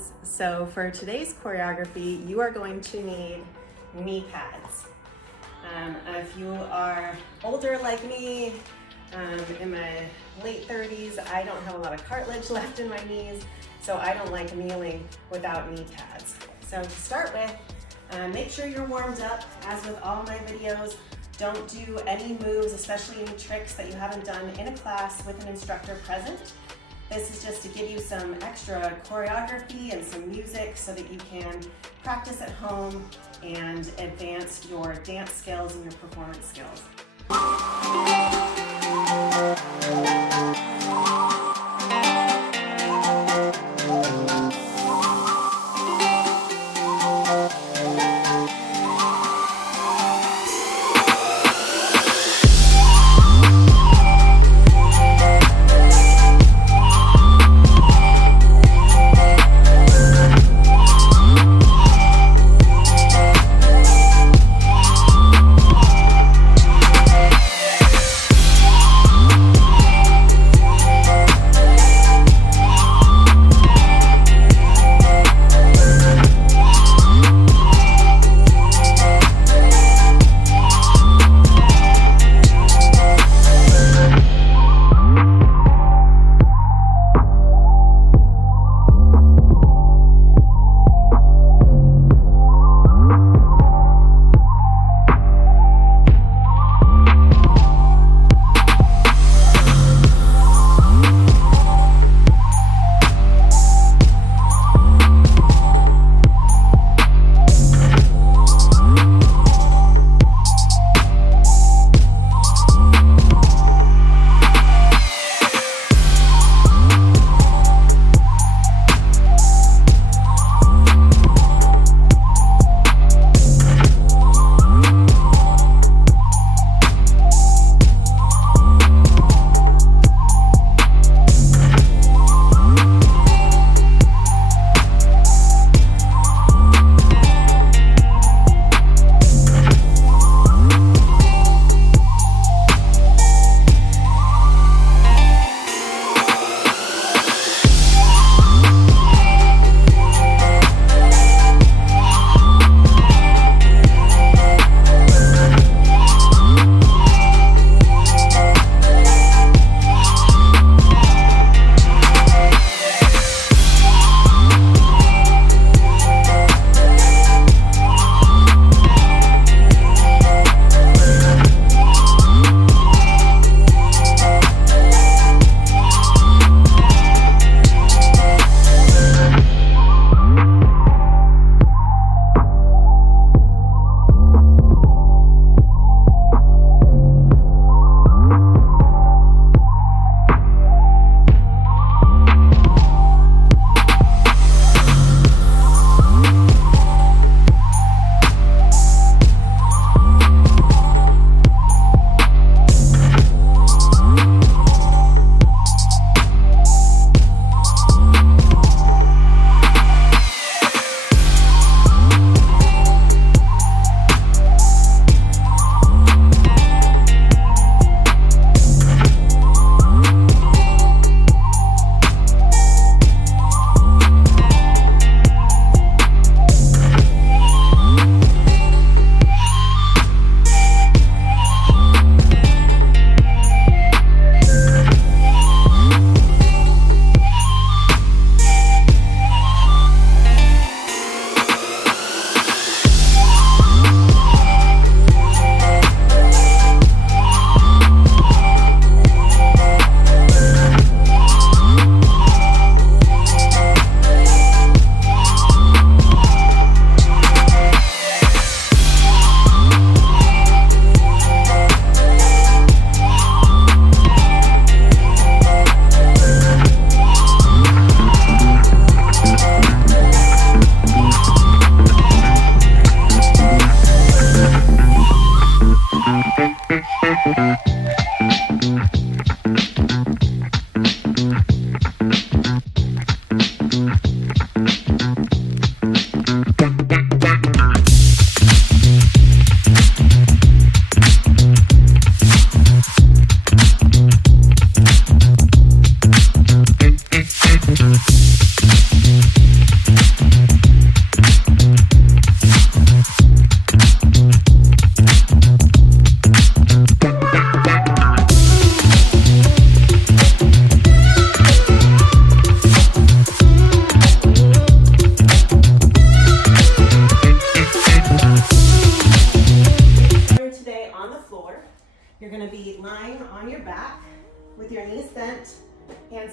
kiddos. So for today's choreography, you are going to need knee pads. If you are older like me, in my late 30s, I don't have a lot of cartilage left in my knees, so I don't like kneeling without knee pads. So to start with, make sure you're warmed up. As with all my videos, don't do any moves, especially any tricks that you haven't done in a class with an instructor present. This is just to give you some extra choreography and some music so that you can practice at home and advance your dance skills and your performance skills.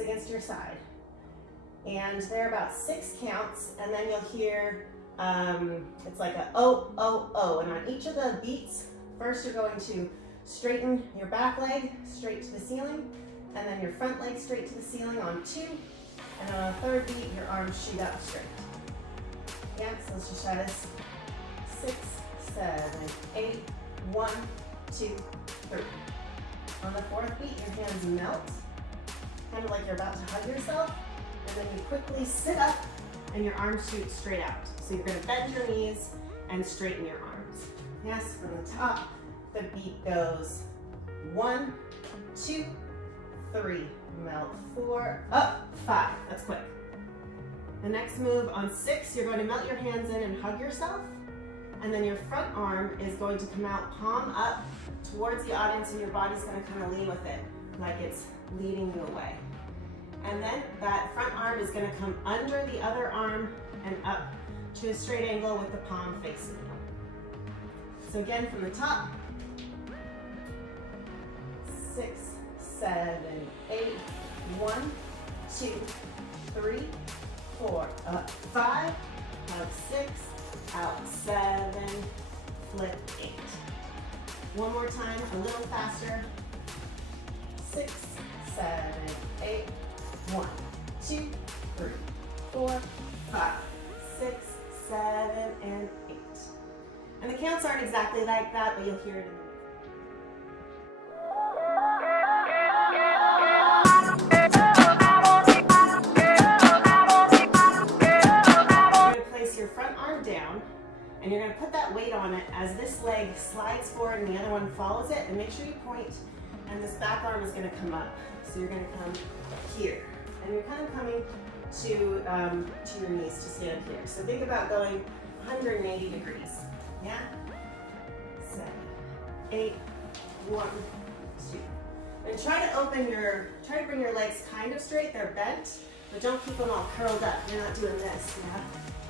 against your side. And they're about 6 counts, and then you'll hear, it's like a oh, oh, oh. And on each of the beats, first you're going to straighten your back leg straight to the ceiling, and then your front leg straight to the ceiling on 2. And on a 3rd beat, your arms shoot up straight. Yeah, so let's just try this. 6, 7, 8, 1, 2, 3. On the 4th beat, your hands melt, kind of like you're about to hug yourself, and then you quickly sit up and your arms shoot straight out. So you're gonna bend your knees and straighten your arms. Yes, from the top, the beat goes 1, 2, 3, melt, 4, up, 5, that's quick. The next move on 6, you're going to melt your hands in and hug yourself, and then your front arm is going to come out palm up towards the audience, and your body's going to kind of lean with it, like it's leading you away. And then that front arm is going to come under the other arm and up to a straight angle with the palm facing you. So again, from the top, 6, 7, 8, 1, 2, 3, 4, up 5, up 6, out 7, flip 8. One more time, a little faster. 6, 7, 8, 1, 2, 3, 4, 5, 6, 7, and 8. And the counts aren't exactly like that, but you'll hear it in the music. And you're going to put that weight on it as this leg slides forward and the other one follows it, and make sure you point, and this back arm is going to come up. So you're going to come here, and you're kind of coming to your knees to stand here. So think about going 180 degrees. Yeah? 7, 8, 1, 2. And try to bring your legs kind of straight. They're bent, but don't keep them all curled up. You're not doing this. Yeah?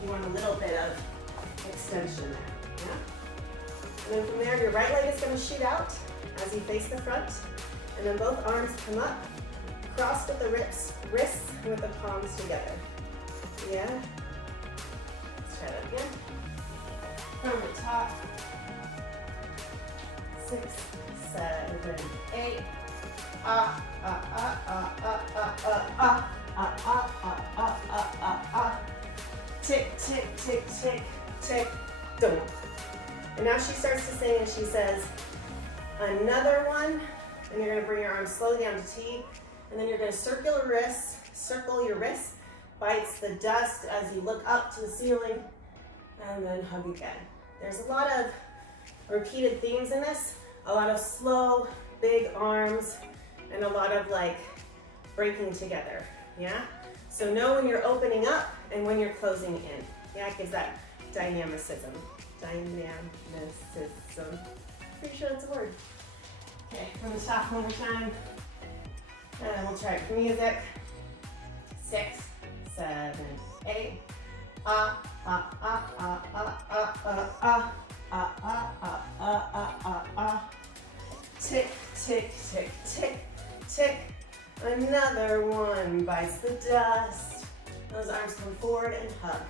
You want a little bit of extension there, yeah? And then from there, your right leg is going to shoot out as you face the front, and then both arms come up, crossed at the wrists with the palms together, yeah? Let's try that again. From the top, 6, 7, 8, ah, ah, ah, ah, ah, ah, ah, ah, ah, ah, ah, ah, ah, ah, tick, tick, tick, tick, tick, don't. And now she starts to sing and she says, another one, and you're gonna bring your arms slowly down to T, and then you're gonna circle your wrists, bites the dust as you look up to the ceiling, and then hug again. There's a lot of repeated themes in this, a lot of slow, big arms, and a lot of like breaking together, yeah? So know when you're opening up and when you're closing in. Yeah, it gives that dynamicism. Dynamicism. Pretty sure that's a word. Okay, from the top one more time. And we'll try it for music. 6, 7, 8. Ah, ah, ah, ah, ah, ah, ah, ah, ah, ah, ah, ah, ah, ah. Tick, tick, tick, tick, tick. Another one bites the dust. Those arms come forward and hug.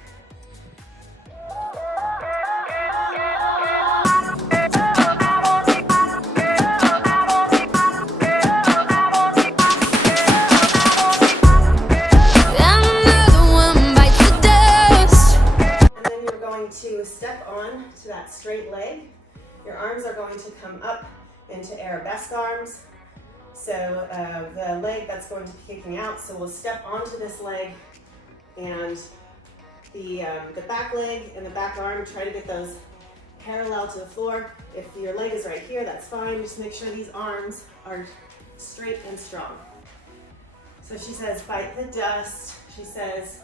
And then you're going to step on to that straight leg. Your arms are going to come up into arabesque arms. So the leg that's going to be kicking out, so we'll step onto this leg, and the back leg and the back arm, try to get those parallel to the floor. If your leg is right here, that's fine. Just make sure these arms are straight and strong. So she says, bite the dust. She says,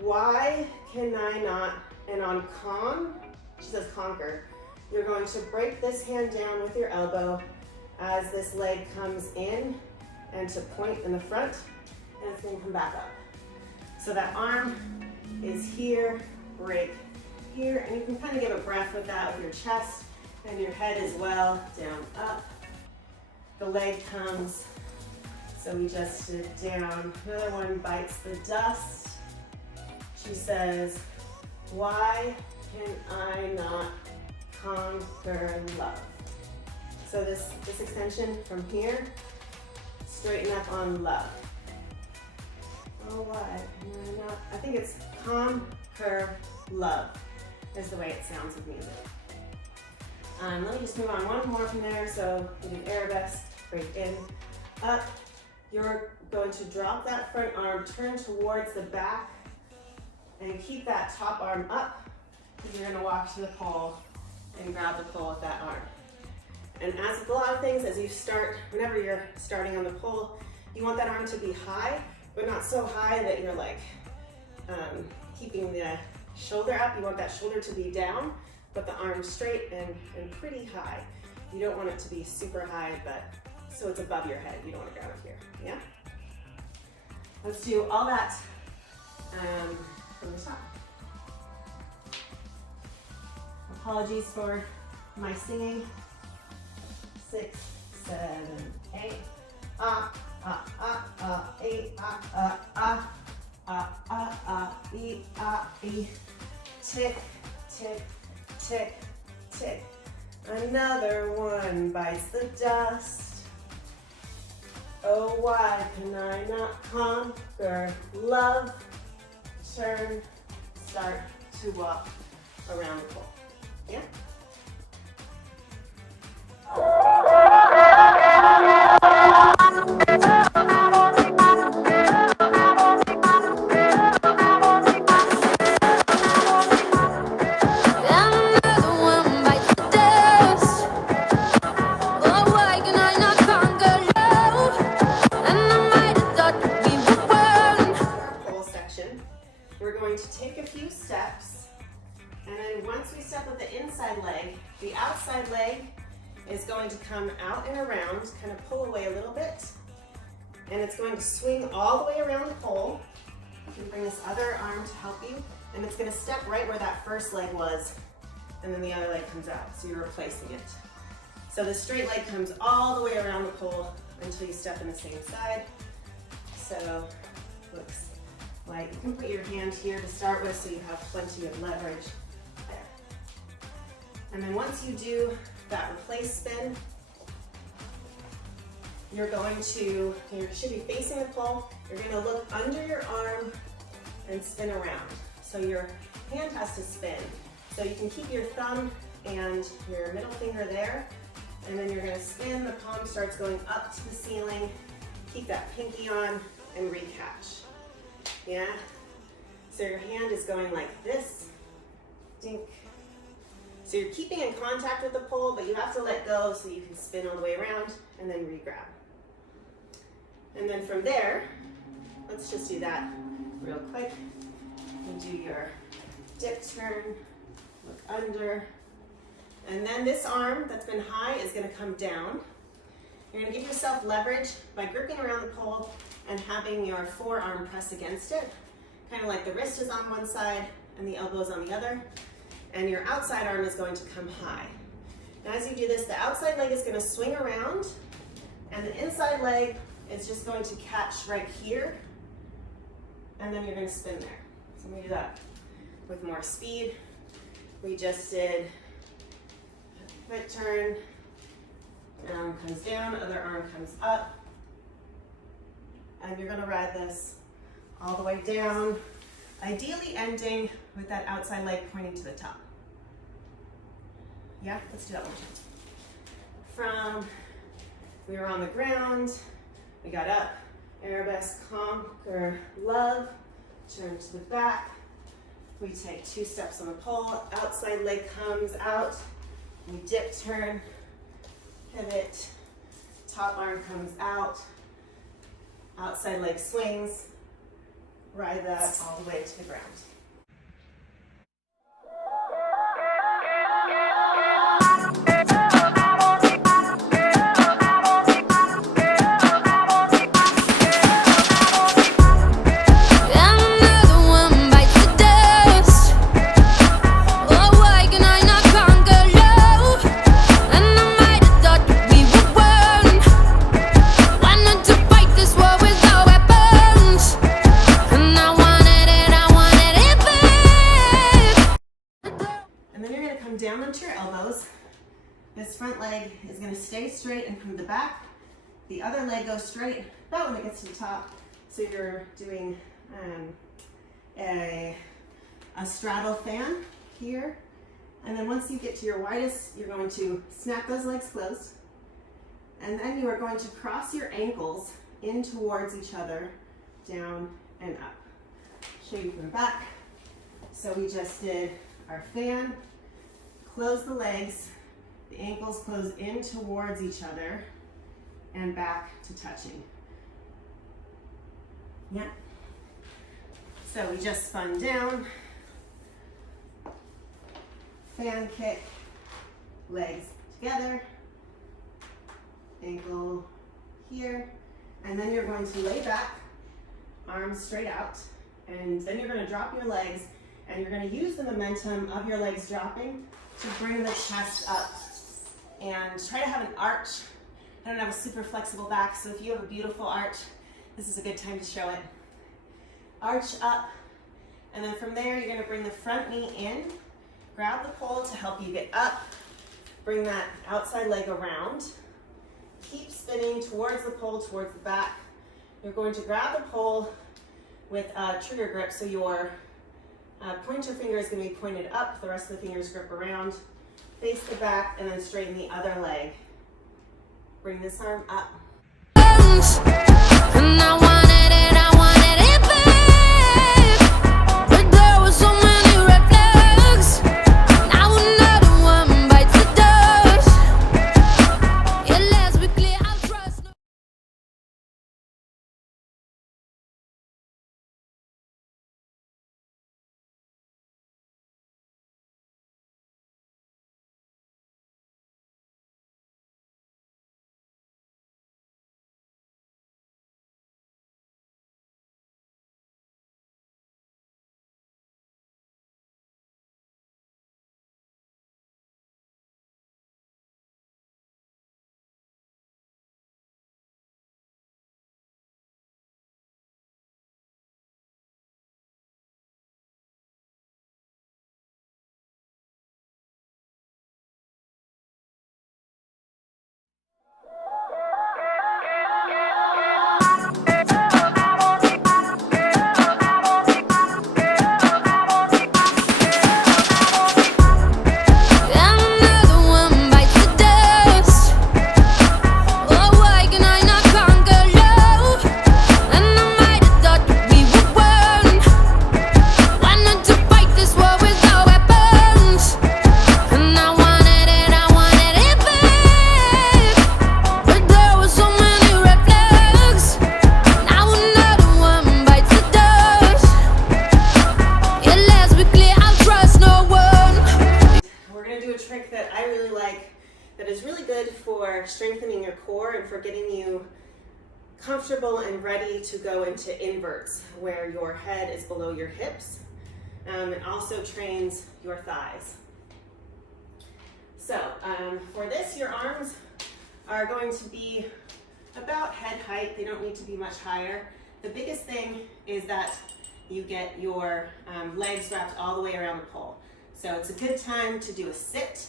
why can I not, and on calm, she says conquer. You're going to break this hand down with your elbow as this leg comes in and to point in the front, and it's going to come back up. So that arm is here, break here, and you can kind of give a breath with that with your chest and your head as well, down, up. The leg comes So we just did down. Another one bites the dust. She says, why can I not conquer love? So this extension from here, straighten up on love. Oh, why can I not? I think it's conquer love is the way it sounds with music. Let me just move on one more from there. So we did arabesque, break in, up. You're going to drop that front arm, turn towards the back, and keep that top arm up. You're going to walk to the pole and grab the pole with that arm. And as with a lot of things, as you start, whenever you're starting on the pole, you want that arm to be high, but not so high that you're like keeping the shoulder up. You want that shoulder to be down, but the arm straight and pretty high. You don't want it to be super high, but so it's above your head. You don't want to grab it here, yeah? Let's do all that from the top. Apologies for my singing. 6, 7, 8. Ah, ah, ah, ah, 8, ah, ah, ah, ah, ah, ah, e, ah, e. Tick, tick, tick, tick. Another one bites the dust. Oh, why can I not conquer love? Turn, start to walk around the pole. Yeah? We're going to take a few steps, and then once we step with the inside leg, the outside leg is going to come out and around, kind of pull away a little bit, and it's going to swing all the way around the pole. You can bring this other arm to help you, and it's going to step right where that first leg was, and then the other leg comes out, so you're replacing it. So the straight leg comes all the way around the pole until you step in the same side. So looks like you can put your hand here to start with so you have plenty of leverage there. And then once you do that replace spin, you should be facing the pole. You're going to look under your arm and spin around. So your hand has to spin. So you can keep your thumb and your middle finger there, and then you're going to spin. The palm starts going up to the ceiling. Keep that pinky on and recatch. Yeah? So your hand is going like this. Dink. So you're keeping in contact with the pole, but you have to let go so you can spin all the way around and then re-grab. And then from there, let's just do that real quick. You do your dip turn, look under, and then this arm that's been high is going to come down. You're going to give yourself leverage by gripping around the pole and having your forearm press against it, kind of like the wrist is on one side and the elbow is on the other, and your outside arm is going to come high. Now as you do this, the outside leg is going to swing around, and the inside leg is just going to catch right here, and then you're going to spin there. So let me do that with more speed. We just did foot turn, arm comes down, other arm comes up, and you're going to ride this all the way down, ideally ending with that outside leg pointing to the top. Yeah, let's do that one more time. We were on the ground, we got up, arabesque, conquer love, turn to the back, we take 2 steps on the pole, outside leg comes out, we dip turn, pivot, top arm comes out, outside leg swings, ride that all the way to the ground. This down onto your elbows. This front leg is going to stay straight and come to the back. The other leg goes straight about when it gets to the top. So you're doing a straddle fan here. And then once you get to your widest, you're going to snap those legs closed. And then you are going to cross your ankles in towards each other, down and up. Show you from the back. So we just did our fan, close the legs, the ankles close in towards each other, and back to touching. Yep. So we just spun down, fan kick, legs together, ankle here, and then you're going to lay back, arms straight out, and then you're going to drop your legs, and you're going to use the momentum of your legs dropping to bring the chest up, and try to have an arch. I don't have a super flexible back, so if you have a beautiful arch, this is a good time to show it. Arch up, and then from there you're going to bring the front knee in, grab the pole to help you get up, bring that outside leg around, keep spinning towards the pole, towards the back. You're going to grab the pole with a trigger grip, so your pointer finger is going to be pointed up, the rest of the fingers grip around, face the back, and then straighten the other leg. Bring this arm up. And I wanted it back, but there were so many red flags. Now another one bites the dust. It lets me clear, I'll trust no. Strengthening your core and for getting you comfortable and ready to go into inverts, where your head is below your hips. It also trains your thighs. So for this, your arms are going to be about head height. They don't need to be much higher. The biggest thing is that you get your legs wrapped all the way around the pole. So it's a good time to do a sit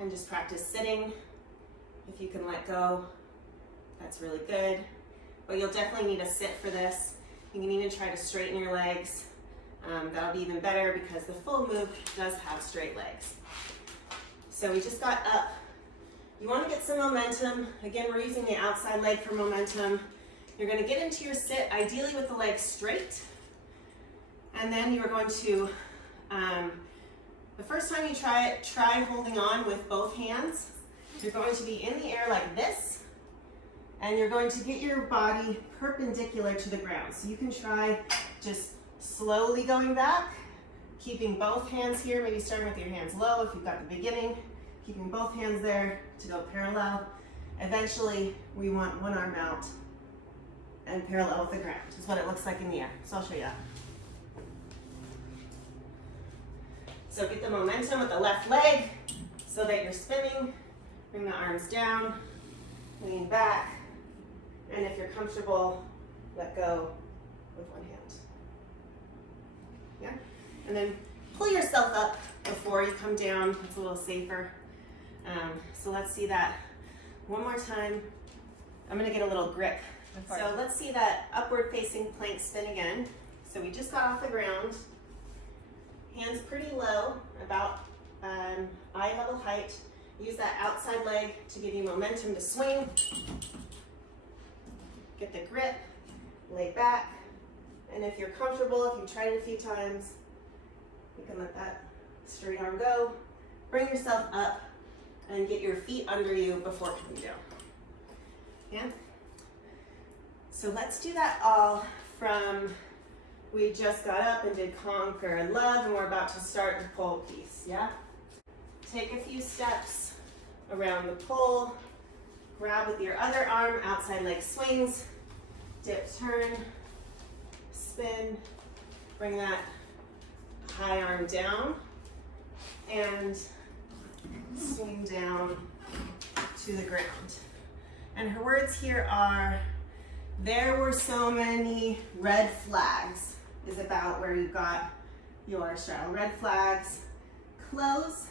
and just practice sitting. If you can let go, that's really good. But you'll definitely need a sit for this. You can even try to straighten your legs. That'll be even better because the full move does have straight legs. So we just got up. You want to get some momentum. Again, we're using the outside leg for momentum. You're going to get into your sit, ideally with the legs straight. And then you are going to, the first time you try it, try holding on with both hands. You're going to be in the air like this, and you're going to get your body perpendicular to the ground. So you can try just slowly going back, keeping both hands here, maybe starting with your hands low if you've got the beginning, keeping both hands there to go parallel. Eventually, we want one arm out and parallel with the ground, is what it looks like in the air. So I'll show you that. So get the momentum with the left leg so that you're spinning. Bring the arms down, lean back, and if you're comfortable, let go with one hand. Yeah? And then pull yourself up before you come down. It's a little safer. So let's see that one more time. I'm gonna get a little grip. So let's see that upward facing plank spin again. So we just got off the ground. Hands pretty low, about eye level height. Use that outside leg to give you momentum to swing. Get the grip, lay back. And if you're comfortable, if you've tried it a few times, you can let that straight arm go. Bring yourself up and get your feet under you before coming down. Yeah? So let's do that all from, we just got up and did conquer and love, and we're about to start the pole piece, yeah? Take a few steps around the pole, grab with your other arm, outside leg swings, dip, turn, spin, bring that high arm down, and swing down to the ground. And her words here are, there were so many red flags, is about where you got your straddle. Red flags, close,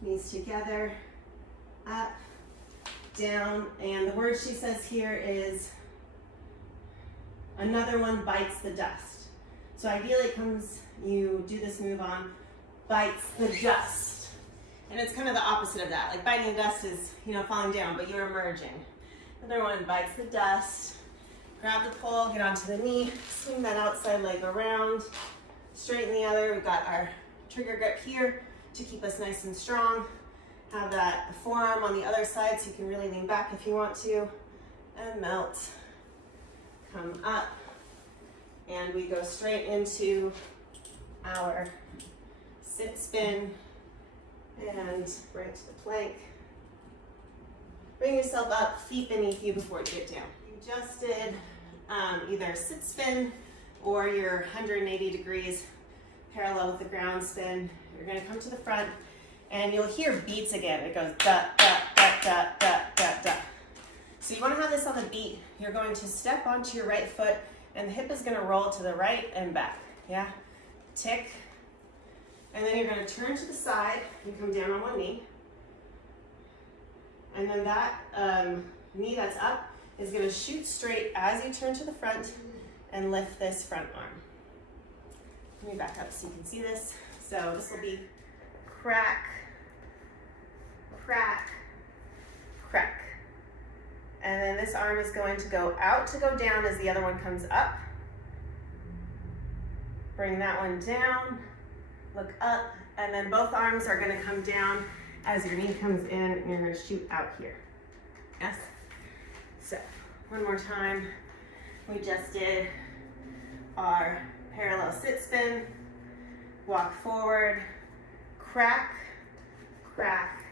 knees together, up, down, and the word she says here is, another one bites the dust. So ideally it comes, you do this move on, bites the dust. And it's kind of the opposite of that. Like biting the dust is, falling down, but you're emerging. Another one bites the dust. Grab the pole, get onto the knee, swing that outside leg around, straighten the other. We've got our trigger grip here to keep us nice and strong. Have that forearm on the other side so you can really lean back if you want to. And melt. Come up. And we go straight into our sit spin and bring to the plank. Bring yourself up, feet beneath you before you get down. You just did either sit spin or your 180 degrees parallel with the ground spin. You're gonna come to the front and you'll hear beats again. It goes da, da, da, da, da, da, da. So you wanna have this on the beat. You're going to step onto your right foot and the hip is gonna roll to the right and back, yeah? Tick. And then you're gonna turn to the side and come down on one knee. And then that knee that's up is gonna shoot straight as you turn to the front and lift this front arm. Let me back up so you can see this. So this will be crack, crack, crack. And then this arm is going to go out to go down as the other one comes up. Bring that one down, look up, and then both arms are gonna come down as your knee comes in and you're gonna shoot out here. Yes? So, one more time. We just did our parallel sit spin, walk forward, crack, crack,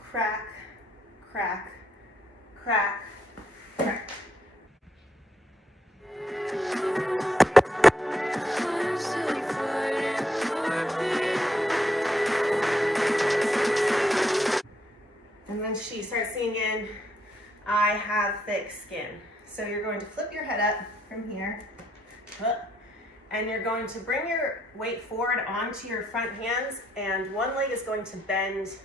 crack, crack, crack, crack. And then she starts singing, I have thick skin. So you're going to flip your head up from here, and you're going to bring your weight forward onto your front hands, and one leg is going to bend,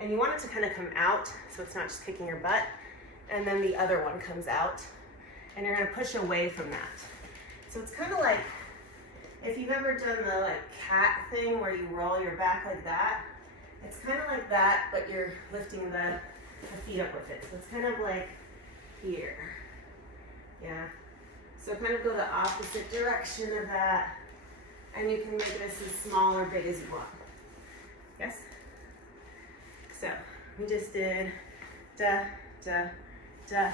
and you want it to kind of come out, so it's not just kicking your butt, and then the other one comes out, and you're gonna push away from that. So it's kind of like, if you've ever done the cat thing where you roll your back like that, it's kind of like that, but you're lifting the feet up with it. So it's kind of like here, yeah. So kind of go the opposite direction of that, and you can make this as small or big as you want. Yes? So we just did da, da, da,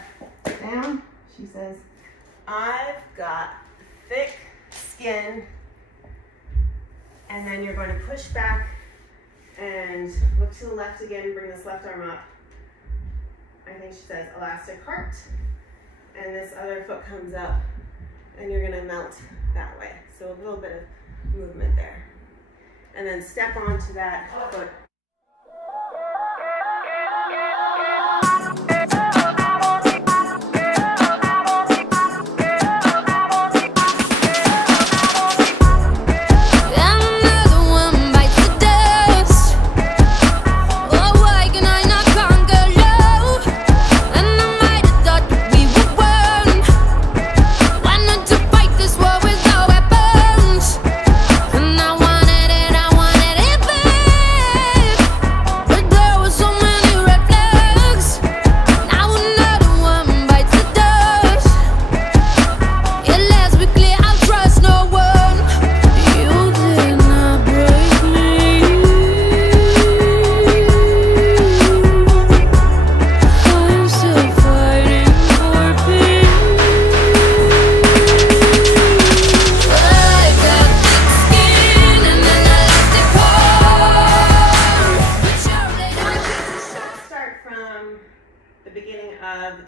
down. She says, I've got thick skin, and then you're going to push back and look to the left again, bring this left arm up. I think she says elastic heart, and this other foot comes up, and you're gonna melt that way. So a little bit of movement there. And then step onto that foot. Another one bites the dust.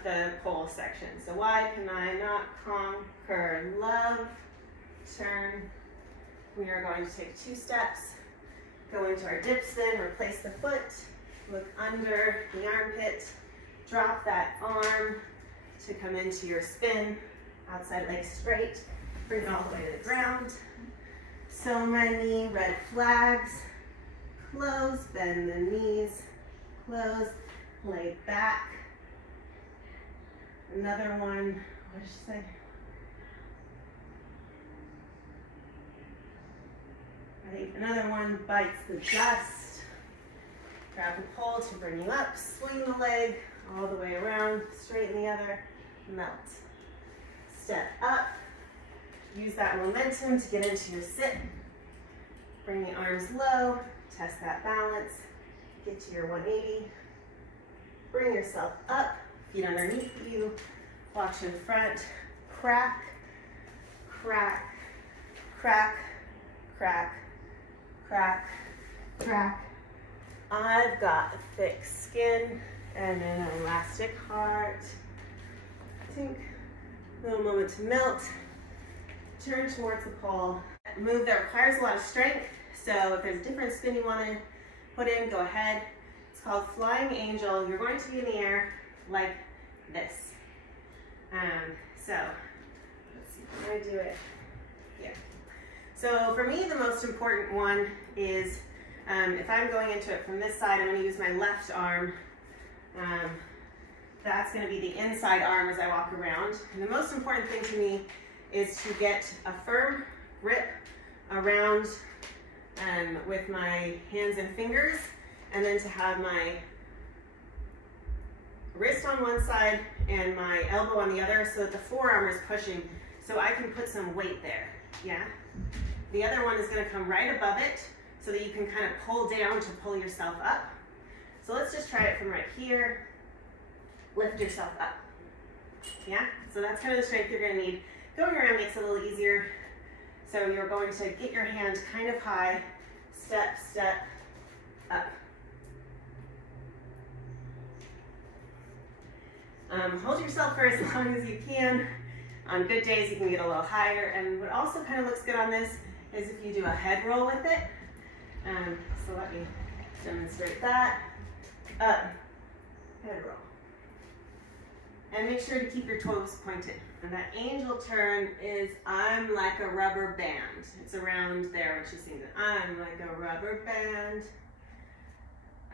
the pole section. So why can I not conquer love? Turn. We are going to take 2 steps, go into our dip spin, replace the foot, look under the armpit, drop that arm to come into your spin, outside leg straight, bring it all the way to the ground. So many red flags. Close, bend the knees, close, lay back. Another one, what did she say? I think another one bites the dust. Grab the pole to bring you up, swing the leg all the way around, straighten the other, melt. Step up, use that momentum to get into your sit. Bring the arms low, test that balance, get to your 180. Bring yourself up, feet underneath you, watch in front, crack, crack, crack, crack, crack, crack. I've got thick skin and an elastic heart. Tink. Little moment to melt. Turn towards the pole. A move that requires a lot of strength. So if there's a different spin you want to put in, go ahead. It's called Flying Angel. You're going to be in the air like this. So let's see, can I do it? Yeah. So for me, the most important one is if I'm going into it from this side, I'm going to use my left arm. That's going to be the inside arm as I walk around. And the most important thing to me is to get a firm grip around with my hands and fingers, and then to have my wrist on one side and my elbow on the other so that the forearm is pushing, so I can put some weight there, yeah? The other one is going to come right above it so that you can kind of pull down to pull yourself up. So let's just try it from right here. Lift yourself up, yeah? So that's kind of the strength you're going to need. Going around makes it a little easier. So you're going to get your hand kind of high, step, step, up. Hold yourself for as long as you can. On good days, you can get a little higher. And what also kind of looks good on this is if you do a head roll with it. So let me demonstrate that. Up, head roll. And make sure to keep your toes pointed. And that angel turn is I'm like a rubber band. It's around there when she sings it. I'm like a rubber band.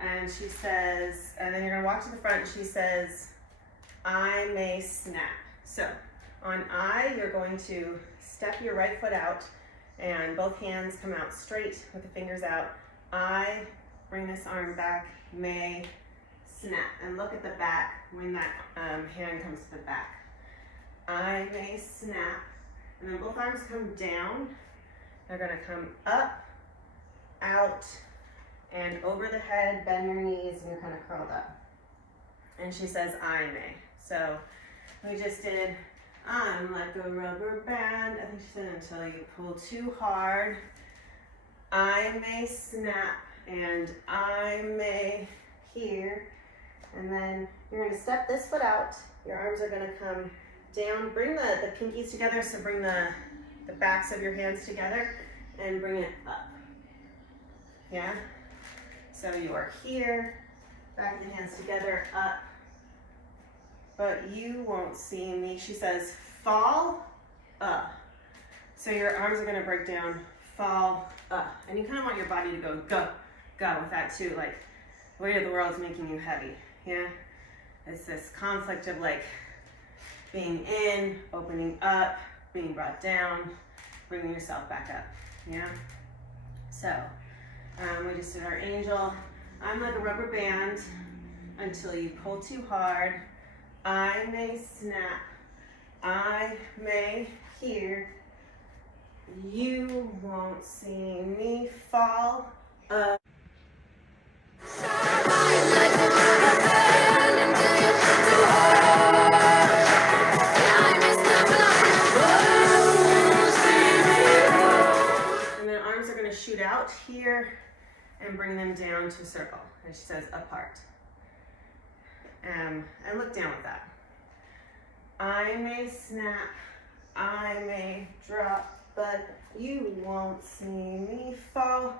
And she says, and then you're gonna walk to the front and she says, I may snap. So on I, you're going to step your right foot out and both hands come out straight with the fingers out. I bring this arm back, may snap. And look at the back when that hand comes to the back. I may snap. And then both arms come down. They're gonna come up, out, and over the head, bend your knees, and you're kind of curled up. And she says, I may. So we just did, I'm like a rubber band. I think she said until you pull too hard. I may snap, and I may here. And then you're gonna step this foot out. Your arms are gonna come down. Bring the pinkies together, so bring the backs of your hands together and bring it up. Yeah? So you are here, back of the hands together, up. But you won't see me. She says, fall up. So your arms are gonna break down, fall up. And you kind of want your body to go with that too. Like, the weight of the world is making you heavy. Yeah? It's this conflict of like being in, opening up, being brought down, bringing yourself back up. Yeah? So, we just did our angel. I'm like a rubber band until you pull too hard. I may snap. I may hear. You won't see me fall up. And then arms are going to shoot out here and bring them down to a circle. And she says apart. And look down with that. I may snap, I may drop, but you won't see me fall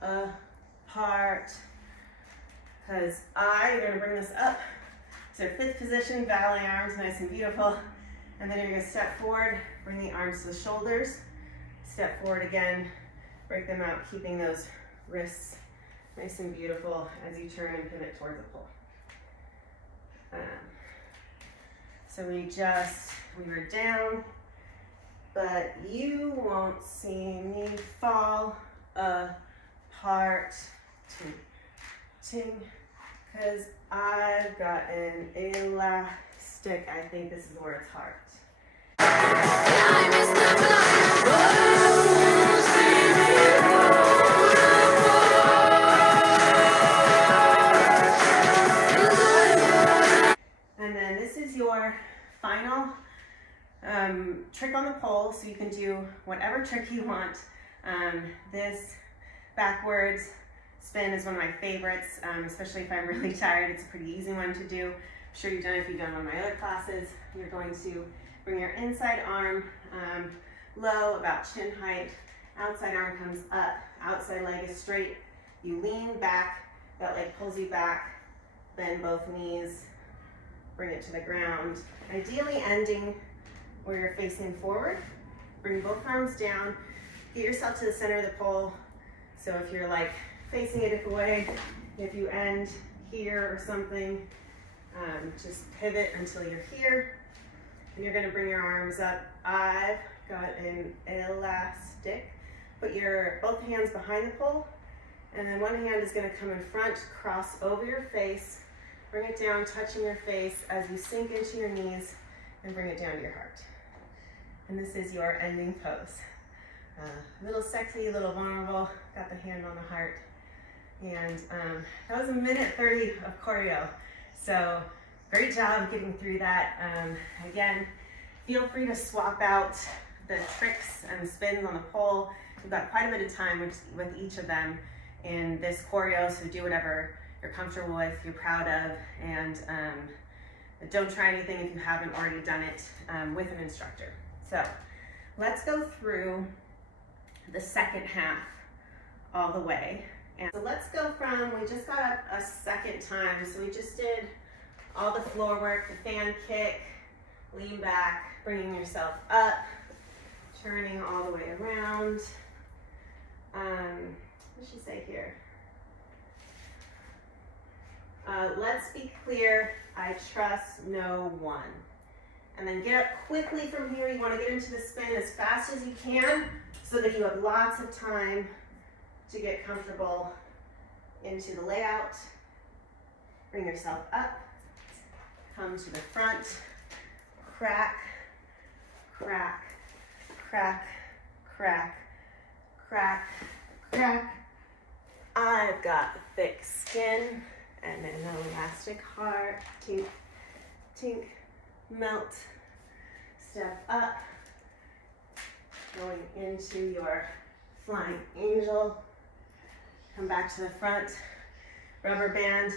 apart. Because you're gonna bring this up to 5th position, ballet arms, nice and beautiful. And then you're gonna step forward, bring the arms to the shoulders, step forward again, break them out, keeping those wrists nice and beautiful as you turn and pivot towards the pole. So we were down, but you won't see me fall apart. Ting, ting, cause I've got an elastic. I think this is where it's heart. And then this is your final trick on the pole, so you can do whatever trick you want. This backwards spin is one of my favorites, especially if I'm really tired. It's a pretty easy one to do. I'm sure you've done it if you've done one of my other classes. You're going to bring your inside arm low, about chin height. Outside arm comes up, outside leg is straight. You lean back, that leg pulls you back, bend both knees, bring it to the ground. Ideally ending where you're facing forward. Bring both arms down, get yourself to the center of the pole. So if you're like facing a different way, if you end here or something, just pivot until you're here. And you're gonna bring your arms up. I've got an elastic. Put your both hands behind the pole, and then one hand is gonna come in front, cross over your face, bring it down, touching your face as you sink into your knees and bring it down to your heart. And this is your ending pose. A little sexy, a little vulnerable, got the hand on the heart. And that was 1:30 of choreo. So great job getting through that. Again, feel free to swap out the tricks and the spins on the pole. We've got quite a bit of time with each of them in this choreo, so do whatever you're comfortable with, you're proud of, and don't try anything if you haven't already done it with an instructor. So let's go through the second half all the way. And so let's go from, we just got up a second time, so we just did all the floor work, the fan kick, lean back, bringing yourself up, turning all the way around. What should she say here? Let's be clear, I trust no one. And then get up quickly from here. You want to get into the spin as fast as you can so that you have lots of time to get comfortable into the layout. Bring yourself up, come to the front, crack, crack, crack, crack, crack, crack. I've got thick skin and an elastic heart. Tink, tink, melt, step up, going into your flying angel. Come back to the front, rubber band.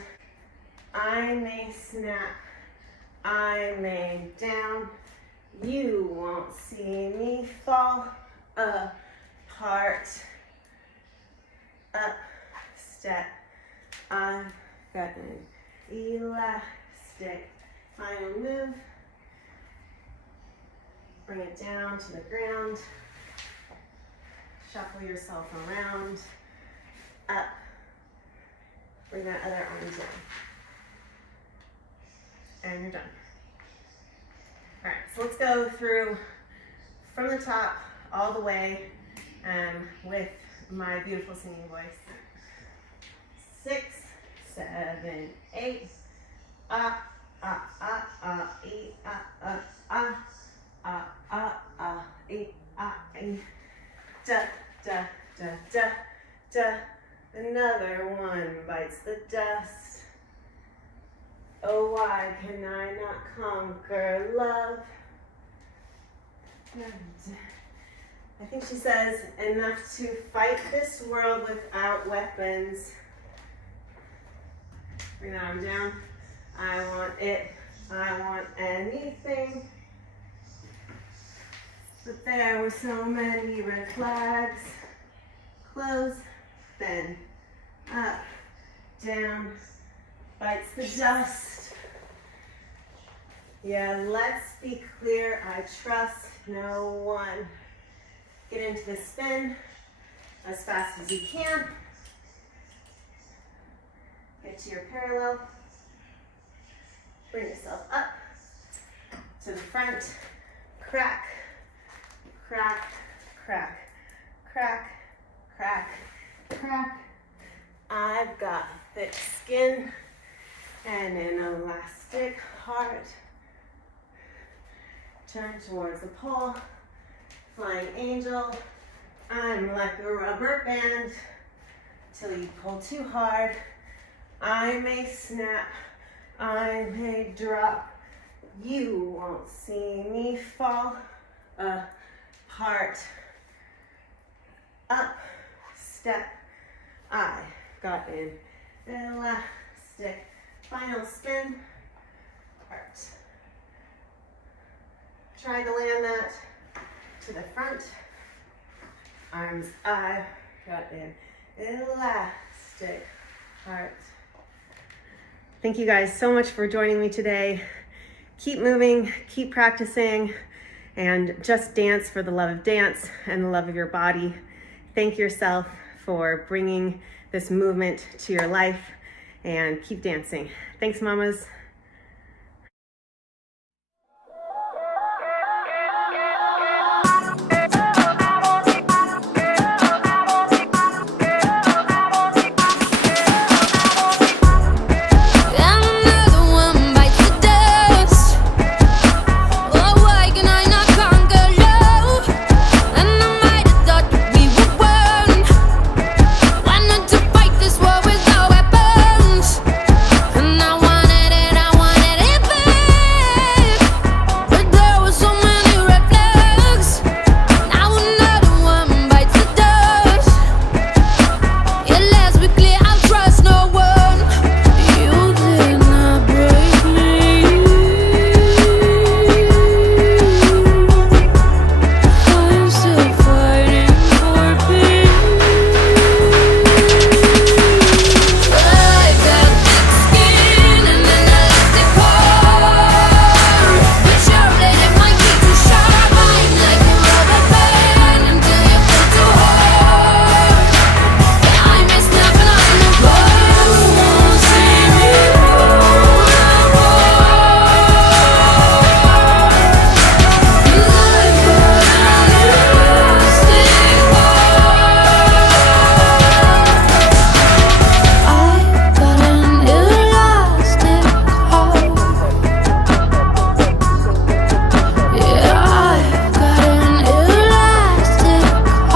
I may snap, I may down. You won't see me fall apart. Up, step, I've got an elastic. Final move. Bring it down to the ground. Shuffle yourself around. Up. Bring that other arm down. And you're done. All right, so let's go through from the top all the way with my beautiful singing voice. 6, 7, 8. Ah, ah, ah, ah, e, ah, ah, ah, ah, ah, ah, e, ah, e. Da, da, da, da, da. Another one bites the dust. Oh, why can I not conquer love? I think she says, enough to fight this world without weapons. Bring that arm down. I want it. I want anything But there were so many red flags. Close, bend, up, down, bites the dust. Yeah, let's be clear, I trust no one. Get into the spin as fast as you can. Get to your parallel. Bring yourself up to the front. Crack, crack, crack, crack, crack, crack. I've got thick skin and an elastic heart. Turn towards the pole. Flying angel. I'm like a rubber band till you pull too hard. I may snap, I may drop. You won't see me fall apart. Up, step, I got an elastic. Final spin, heart. Try to land that to the front. Arms, I got an elastic heart. Thank you guys so much for joining me today. Keep moving, keep practicing, and just dance for the love of dance and the love of your body. Thank yourself for bringing this movement to your life, and keep dancing. Thanks, mamas.